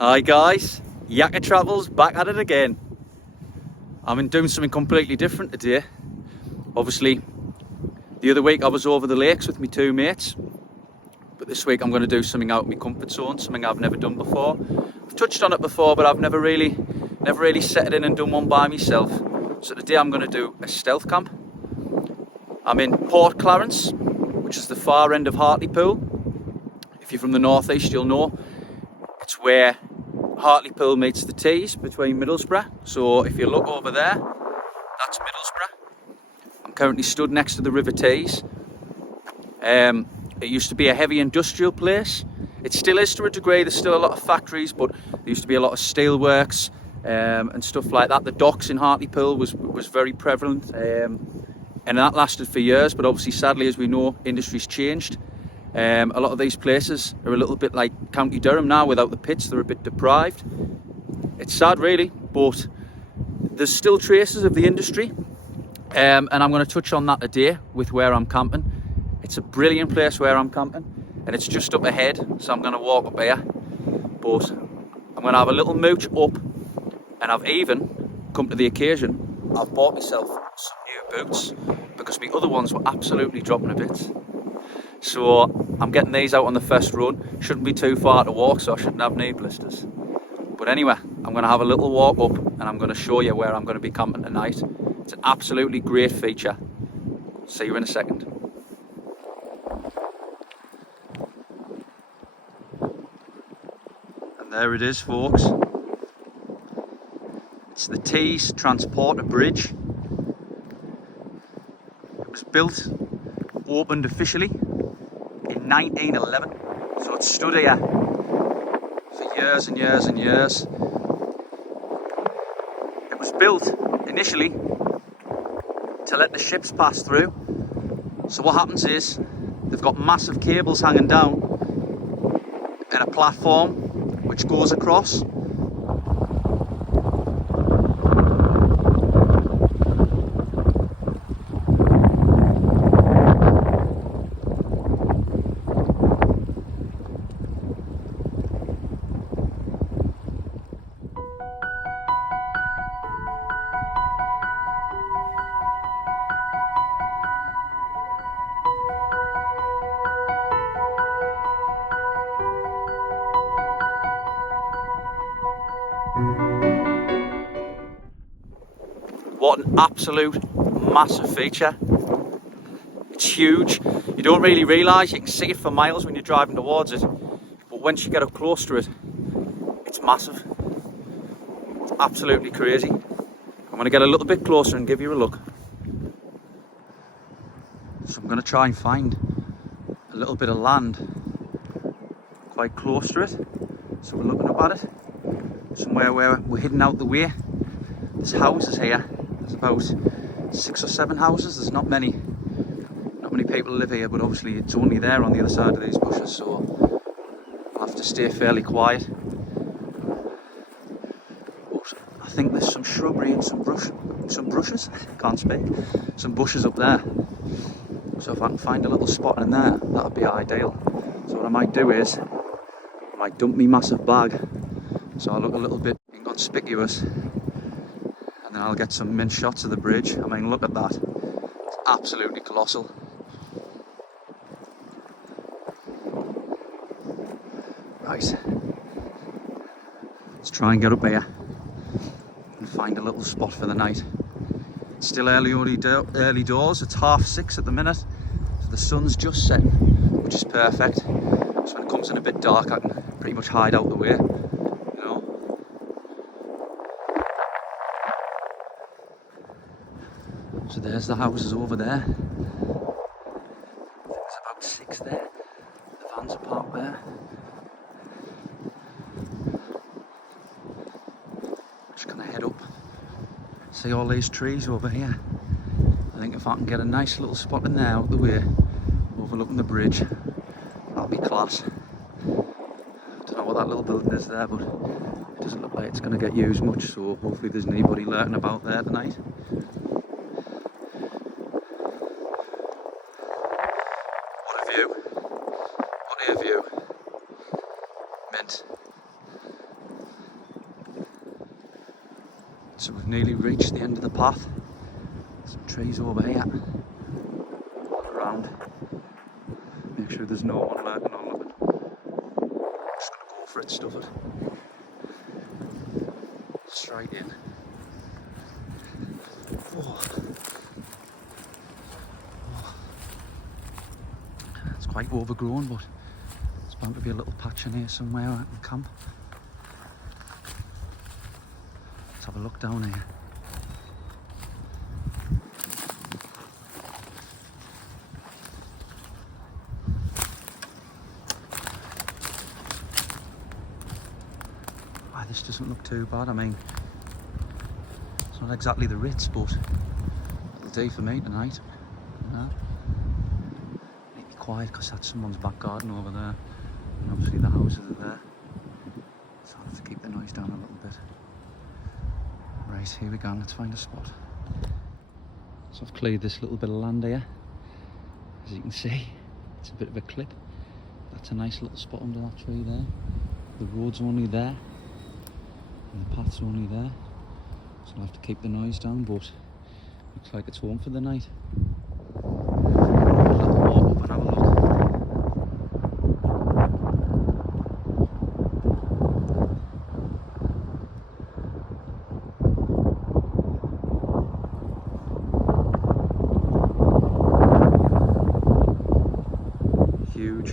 Hi guys, Yakka Travels back at it again. I'm doing something completely different today. Obviously, the other week I was over the lakes with my two mates, but this week I'm going to do something out of my comfort zone, something I've never done before. I've touched on it before, but I've never really set it in and done one by myself. So today I'm going to do a stealth camp. I'm in Port Clarence, which is the far end of Hartlepool. If you're from the northeast, you'll know it's where Hartlepool meets the Tees between Middlesbrough. So if you look over there, that's Middlesbrough. I'm currently stood next to the River Tees. It used to be a heavy industrial place. It still is to a degree. There's still a lot of factories, but there used to be a lot of steelworks and stuff like that. The docks in Hartlepool was very prevalent, and that lasted for years. But obviously, sadly, as we know, industry's changed. A lot of these places are a little bit like County Durham now. Without the pits, they're a bit deprived. It's sad really, but there's still traces of the industry, and I'm going to touch on that today with where I'm camping. It's a brilliant place where I'm camping, and it's just up ahead, so I'm going to walk up here, but I'm going to have a little mooch up, and I've even come to the occasion. I've bought myself some new boots because my other ones were absolutely dropping a bit. So I'm getting these out on the first run. Shouldn't be too far to walk, so I shouldn't have knee blisters. But anyway, I'm going to have a little walk up and I'm going to show you where I'm going to be camping tonight. It's an absolutely great feature. See you in a second. And there it is, folks. It's the Tees Transporter Bridge. It was built, opened officially in 1911, so it stood here for years and years and years. It was built initially to let the ships pass through. So what happens is they've got massive cables hanging down and a platform which goes across. What an absolute massive feature. It's huge. You don't really realise, you can see it for miles when you're driving towards it, but once you get up close to it, it's massive. It's absolutely crazy. I'm going to get a little bit closer and give you a look. So I'm going to try and find a little bit of land quite close to it. So we're looking up at it, somewhere where we're hidden out the way. There's houses here. There's about 6 or 7 houses. There's not many people live here, but obviously it's only there on the other side of these bushes, so I'll have to stay fairly quiet. But I think there's some shrubbery and some bushes up there. So if I can find a little spot in there, that'd be ideal. So what I might do is I might dump me massive bag so I look a little bit inconspicuous, and then I'll get some mint shots of the bridge. I mean, look at that. It's absolutely colossal. Right. Let's try and get up here and find a little spot for the night. It's still early doors. It's 6:30 at the minute. So the sun's just setting, which is perfect. So when it comes in a bit dark, I can pretty much hide out the way. So there's the houses over there. There's about 6 there. The vans are parked there. Just gonna head up. See all these trees over here. I think if I can get a nice little spot in there out the way, overlooking the bridge, that'll be class. I don't know what that little building is there, but it doesn't look like it's gonna get used much, so hopefully there's anybody lurking about there tonight. What a view. Mint. So we've nearly reached the end of the path. Some trees over here. Around. Make sure there's no one lurking or nothing. Just gonna go for it, stuff it. Straight in. Oh. Oh. It's quite overgrown, but there's bound to be a little patch in here somewhere I can camp. Let's have a look down here. This doesn't look too bad. I mean, it's not exactly the Ritz, but it'll do for me tonight. No. Need to be quiet because that's someone's back garden over there, and obviously the houses are there, so I'll have to keep the noise down a little bit. Right, here we go. Let's find a spot. So I've cleared this little bit of land here. As you can see, it's a bit of a clip. That's a nice little spot under that tree there. The road's only there. And the path's only there, so I'll have to keep the noise down, but looks like it's home for the night. I'll have to walk up and have a look. Huge.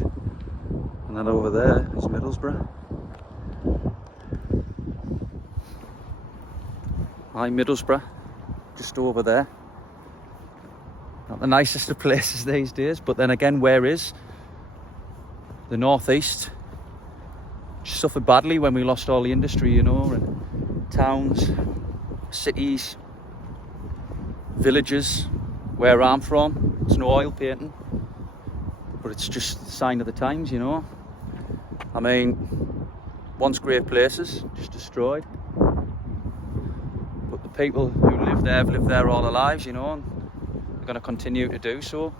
And that over there is Middlesbrough. Hi, Middlesbrough, just over there. Not the nicest of places these days, but then again, where is the northeast? Suffered badly when we lost all the industry, you know, and towns, cities, villages. Where I'm from, it's no oil painting, but it's just a sign of the times, you know. I mean, once great places, just destroyed. People who live there have lived there all their lives, you know, and they're going to continue to do so.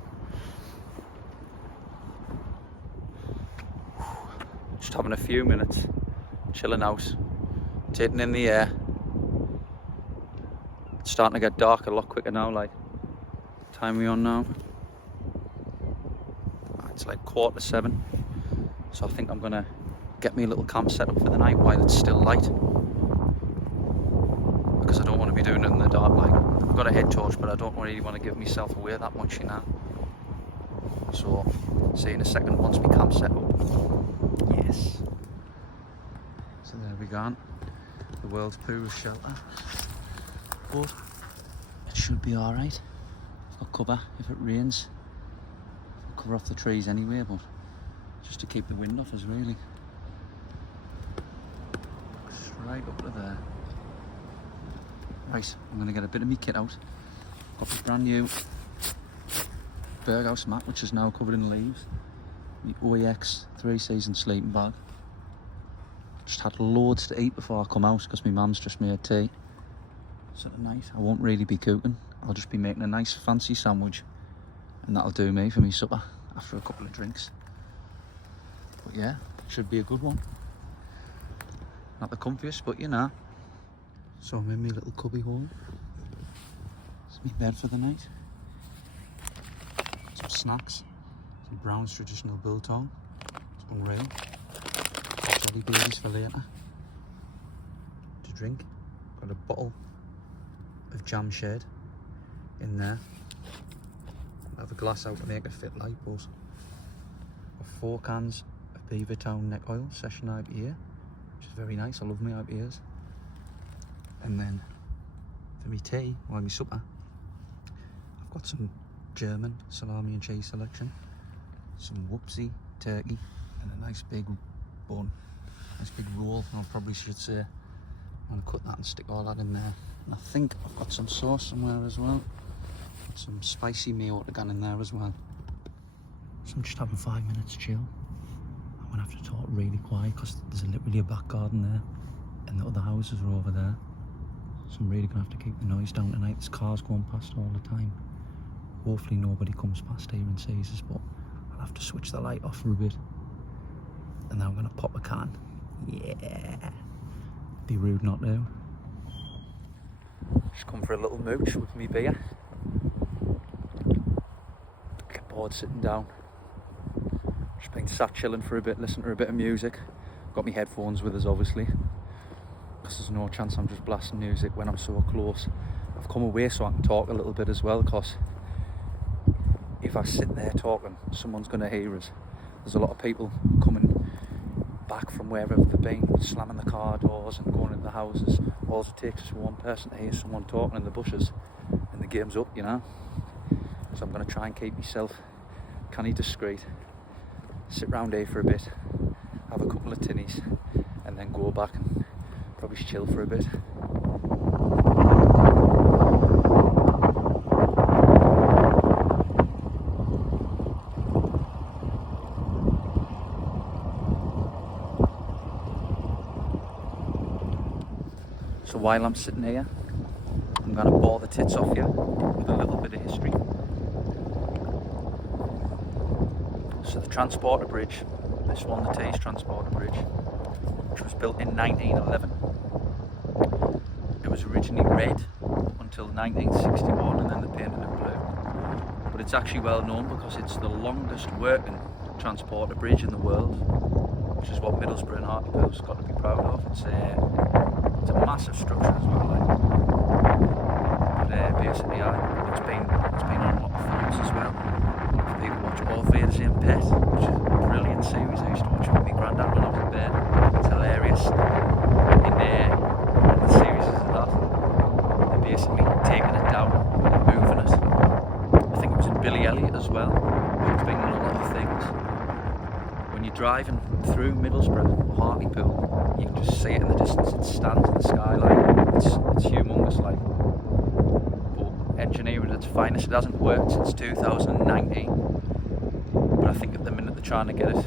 Just having a few minutes, chilling out, taking in the air. It's starting to get dark a lot quicker now, like, what time are we on now? It's like 6:45, so I think I'm going to get me a little camp set up for the night while it's still light. Because I don't want to be doing it in the dark. Like, I've got a head torch, but I don't really want to give myself away that much, you know. So, see you in a second once we camp set up. Yes. So there we go. The world's poorest shelter. But it should be alright. I've got cover if it rains. I'll cover off the trees anyway, but just to keep the wind off us, really. Straight up to there. Right, I'm going to get a bit of my kit out. Got the brand new Berghaus mat, which is now covered in leaves. The OEX 3-season sleeping bag. Just had loads to eat before I come out because my mum's just made tea. So tonight I won't really be cooking. I'll just be making a nice fancy sandwich, and that'll do me for my supper after a couple of drinks. But yeah, it should be a good one. Not the comfiest, but you know. So I'm in my little cubby hole. It's my bed for the night. Some snacks. Some Brown's traditional biltong. It's unreal. Some jelly babies for later. To drink. Got a bottle of jam shed in there. I have a glass out to make it fit light, but got 4 cans of Beavertown neck oil, session IPA, which is very nice. I love my IPAs. And then for me tea, or my supper, I've got some German salami and cheese selection, some whoopsie turkey, and a nice big bun, nice big roll. I probably should say, I'm going to cut that and stick all that in there. And I think I've got some sauce somewhere as well, some spicy mayo to go in there as well. So I'm just having 5 minutes chill. I'm going to have to talk really quiet because there's literally a back garden there, and the other houses are over there. So I'm really going to have to keep the noise down tonight. There's cars going past all the time. Hopefully nobody comes past here and sees us, but I'll have to switch the light off for a bit. And then I'm going to pop a can. Yeah. Be rude not to. Just come for a little mooch with me beer. Get bored sitting down. Just been sat chilling for a bit, listening to a bit of music. Got my headphones with us obviously, because there's no chance I'm just blasting music when I'm so close. I've come away so I can talk a little bit as well, because if I sit there talking, someone's going to hear us. There's a lot of people coming back from wherever they've been, slamming the car doors and going into the houses. All it takes is one person to hear someone talking in the bushes and the game's up, you know. So I'm going to try and keep myself canny discreet, sit round here for a bit, have a couple of tinnies, and then go back and probably chill for a bit. So while I'm sitting here, I'm going to bore the tits off you with a little bit of history. So the Transporter Bridge, this one, the Tees Transporter Bridge, which was built in 1911. It was originally red until 1961 and then they painted it blue. But it's actually well known because it's the longest working transporter bridge in the world, which is what Middlesbrough and Hartlepool's got to be proud of. It's a massive structure as well, like. But basically, it's been on a lot of films as well. If people watch Orpheus and Pet, which is a brilliant series. I used to watch it with my granddad when I was in bed. It's hilarious. In the series is that they're basically taking it down and moving it. I think it was in Billy Elliot as well. It's been in a lot of things. When you're driving through Middlesbrough or Hartlepool, you can just see it in the distance. It stands in the skyline. It's humongous, like. But engineering at its finest. It hasn't worked since 2019. But I think at the minute they're trying to get it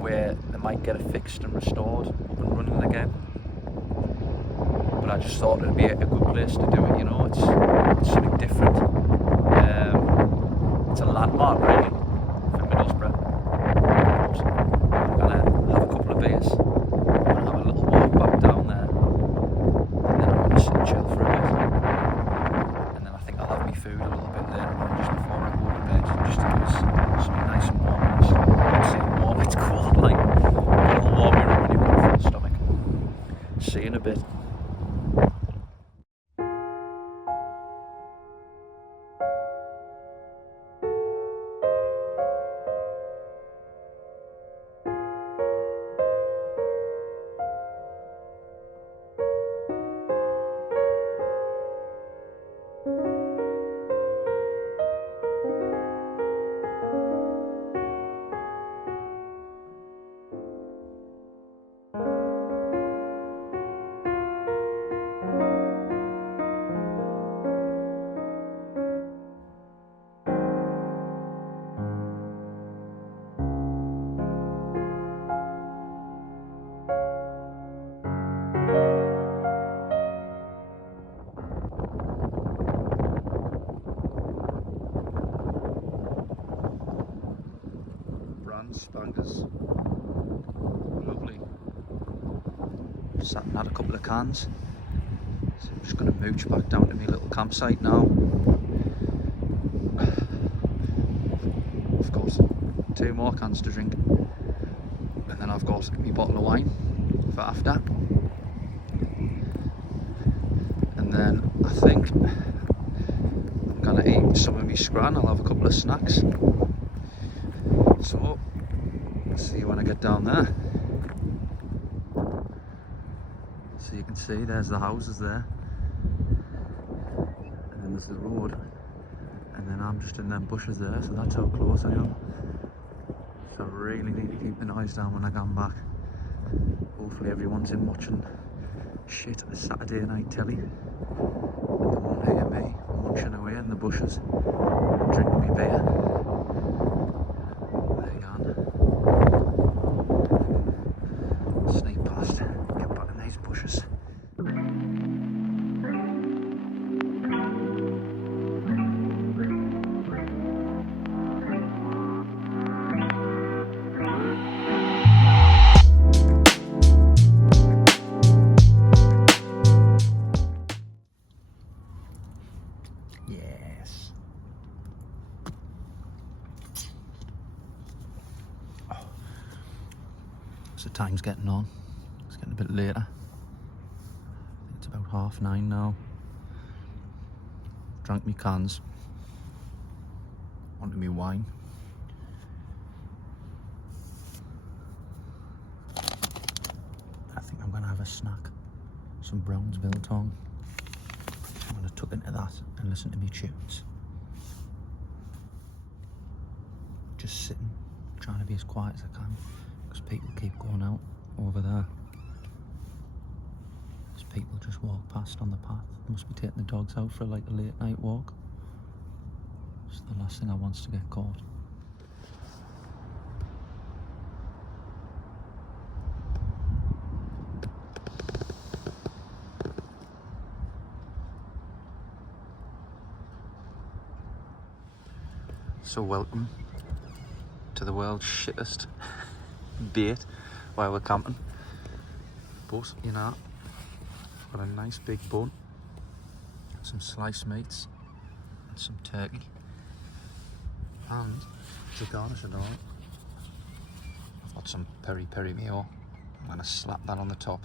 where they might get it fixed and restored, up and running again. But I just thought it'd be a good place to do it. You know, it's something different. It's a landmark, really, for Middlesbrough. I'm gonna have a couple of beers. I'm gonna have a little walk back down there, and then I'm gonna sit and chill for a bit. And then I think I'll have my food a little bit later on, just before I go to bed, just to give us something nice and warm. It's not saying warm, it's cold, like a little warmer when you've got a full stomach. See you in a bit. Spankers, lovely. Sat and had a couple of cans, so I'm just going to mooch back down to my little campsite now. I've got 2 more cans to drink, and then I've got my bottle of wine for after, and then I think I'm going to eat some of my scran. I'll have a couple of snacks. So see you when I get down there. So you can see there's the houses there, and then there's the road, and then I'm just in them bushes there, so that's how close I am. So I really need to keep the noise down when I come back. Hopefully everyone's in watching shit at the Saturday night telly, and they won't hear me munching away in the bushes, drinking me beer. Sneak past, get back in these bushes. How's the time's getting on? It's getting a bit later. I think it's about 9:30 now. Drank me cans. Wanted me wine. I think I'm gonna have a snack. Some Brown's biltong. I'm gonna tuck into that and listen to me tunes. Just sitting, trying to be as quiet as I can, because people keep going out over there. There's people just walk past on the path. They must be taking the dogs out for like a late night walk. It's the last thing I want to get caught. So welcome to the world's shittest bait while we're camping. But you know, got a nice big bun, some sliced meats and some turkey, and to garnish it all, I've got some peri peri mayo. I'm gonna slap that on the top,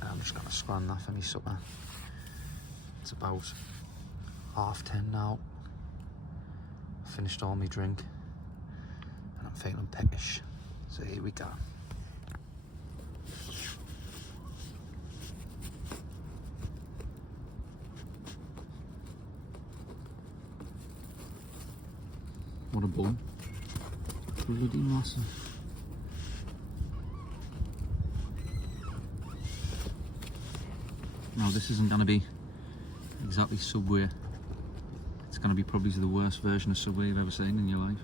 and I'm just gonna scran that for me supper. It's about 10:30 now. I finished all my drink and I'm feeling peckish, so here we go. What a bun. Bloody massive. Now this isn't going to be exactly Subway. It's going to be probably the worst version of Subway you've ever seen in your life.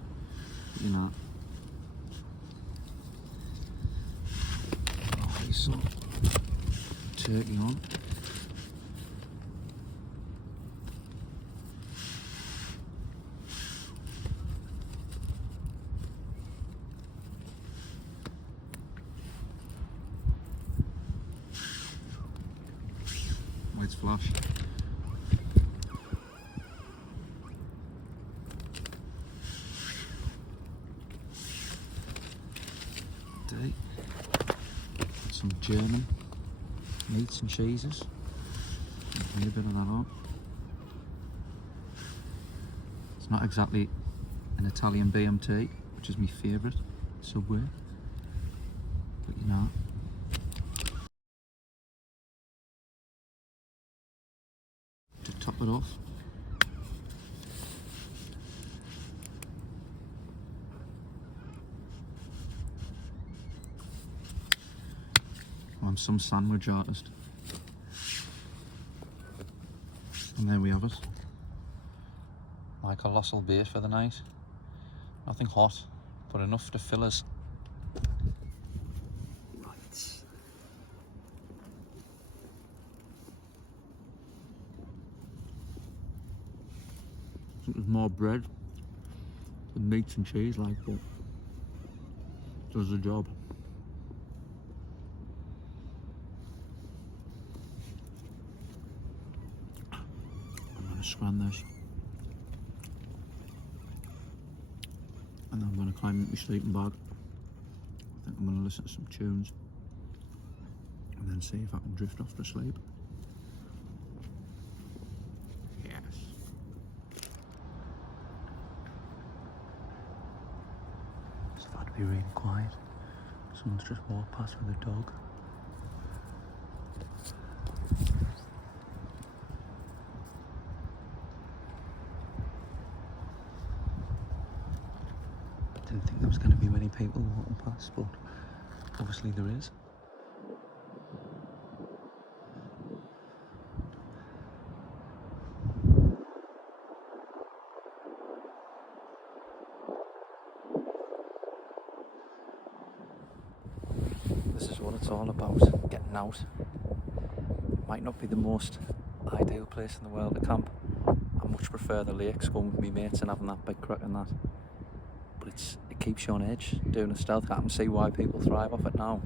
But you know. Oh, some turkey on. White flash. Some German meats and cheeses. Need a bit of that on. It's not exactly an Italian BMT, which is my favourite Subway, but you know. To top it off, I'm some sandwich artist. And there we have it. My colossal bait for the night. Nothing hot, but enough to fill us. Right. I think there's more bread than meats and cheese like, but does the job. Scran this, and then I'm going to climb into my sleeping bag. I think I'm going to listen to some tunes and then see if I can drift off to sleep. Yes. It's about to be really quiet. Someone's just walked past with a dog. Didn't think there was going to be many people walking past, but obviously there is. This is what it's all about, getting out. Might not be the most ideal place in the world to camp. I much prefer the lakes, going with my mates and having that big crack and that. But it keeps you on edge, doing a stealth. I can see why people thrive off it now.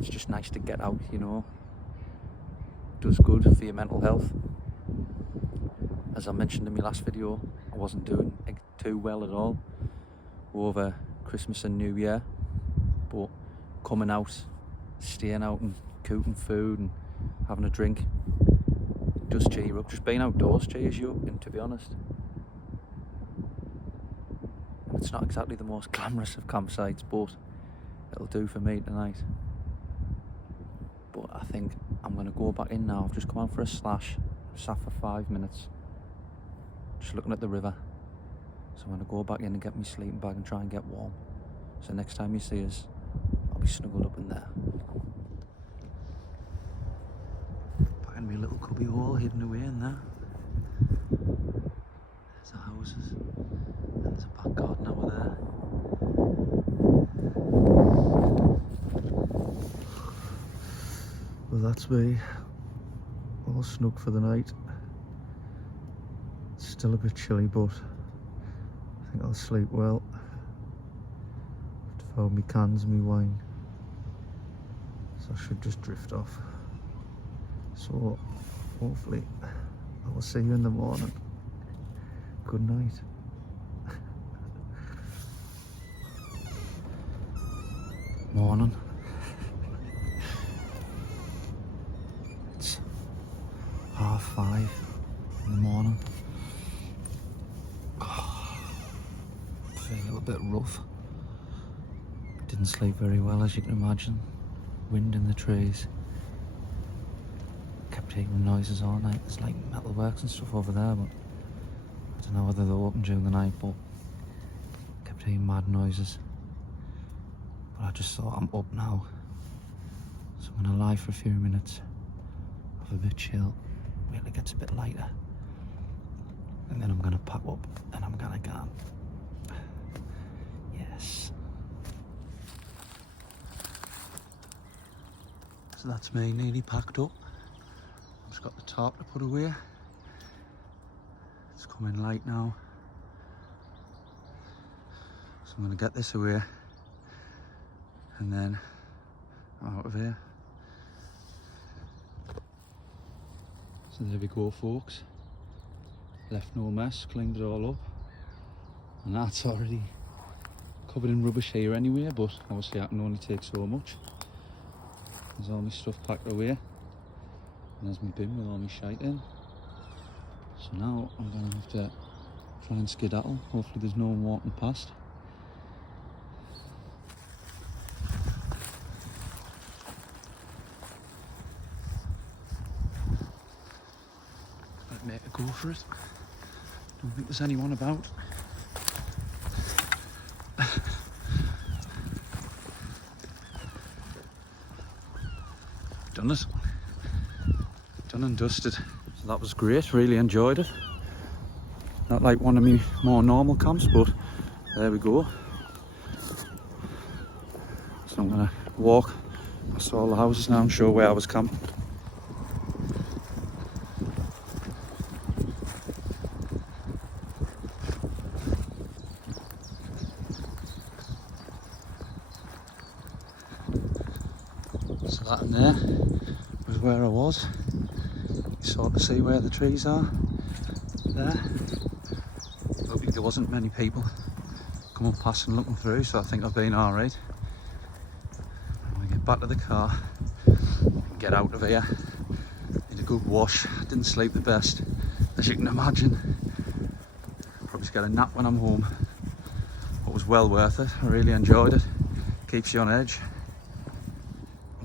It's just nice to get out, you know. Does good for your mental health. As I mentioned in my last video, I wasn't doing too well at all over Christmas and New Year. but coming out, staying out and cooking food and having a drink does cheer you up. Just being outdoors cheers you up, and to be honest, it's not exactly the most glamorous of campsites, but it'll do for me tonight. But I think I'm going to go back in now. I've just come out for a slash, sat for 5 minutes, just looking at the river. So I'm going to go back in and get my sleeping bag and try and get warm. So next time you see us, I'll be snuggled up in there. Back in my little cubby hole, hidden away in there. There's the houses, and there's a back garden over there. Well, that's me, all snug for the night. It's still a bit chilly, but I think I'll sleep well. I've found me cans and me wine, so I should just drift off. So hopefully I will see you in the morning. Good night. Morning. It's 5:30 in the morning. Feeling a little bit rough. Didn't sleep very well, as you can imagine. Wind in the trees. Kept hearing noises all night. There's like metalworks and stuff over there, but I don't know whether they're open during the night, but kept hearing mad noises. But I just thought, I'm up now, so I'm gonna lie for a few minutes, have a bit chill, wait till it gets a bit lighter, and then I'm gonna pack up and I'm gonna go. Yes. So that's me nearly packed up. I've just got the tarp to put away. It's coming light now, so I'm gonna get this away and then I'm out of here. So there we go, folks. Left no mess, cleaned it all up, and that's already covered in rubbish here anyway, but obviously I can only take so much. There's all my stuff packed away, and there's my bin with all my shite in. So now I'm gonna have to try and skedaddle. Hopefully there's no one walking past. I'd make a go for it. Don't think there's anyone about. Done it. Done and dusted. So that was great, really enjoyed it. Not like one of my more normal camps, but there we go. So I'm gonna walk past all the houses now and show where I was camping. So that in there was where I was. You sort of see where the trees are there. Looked like there wasn't many people coming past and looking through, so I think I've been alright. I'm gonna get back to the car and get out of here. Need a good wash. Didn't sleep the best, as you can imagine. Probably get a nap when I'm home. But it was well worth it. I really enjoyed it. Keeps you on edge.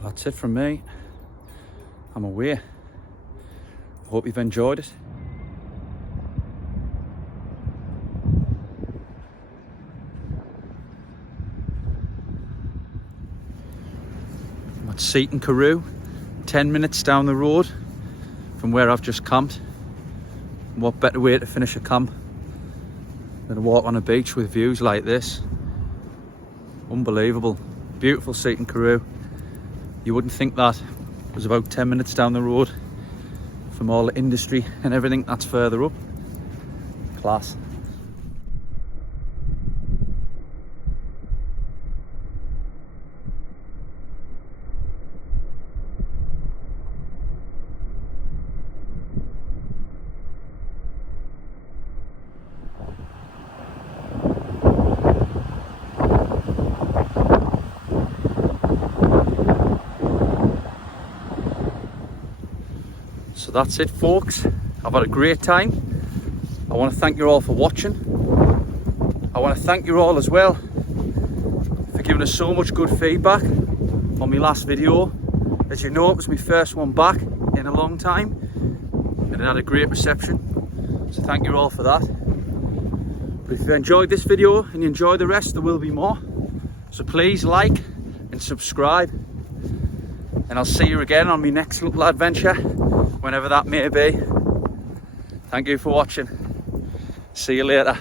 That's it from me. I'm away. I hope you've enjoyed it. I'm at Seaton Carew, 10 minutes down the road from where I've just camped. What better way to finish a camp than to walk on a beach with views like this. Unbelievable. Beautiful Seaton Carew. You wouldn't think that. It was about 10 minutes down the road from all the industry and everything that's further up. Class. that's it, folks. I've had a great time. I want to thank you all for watching. I want to thank you all as well for giving us so much good feedback on my last video. As you know, it was my first one back in a long time, and it had a great reception, so thank you all for that. But if you enjoyed this video and you enjoy the rest, there will be more, so please like and subscribe, and I'll see you again on my next little adventure, whenever that may be. Thank you for watching. See you later.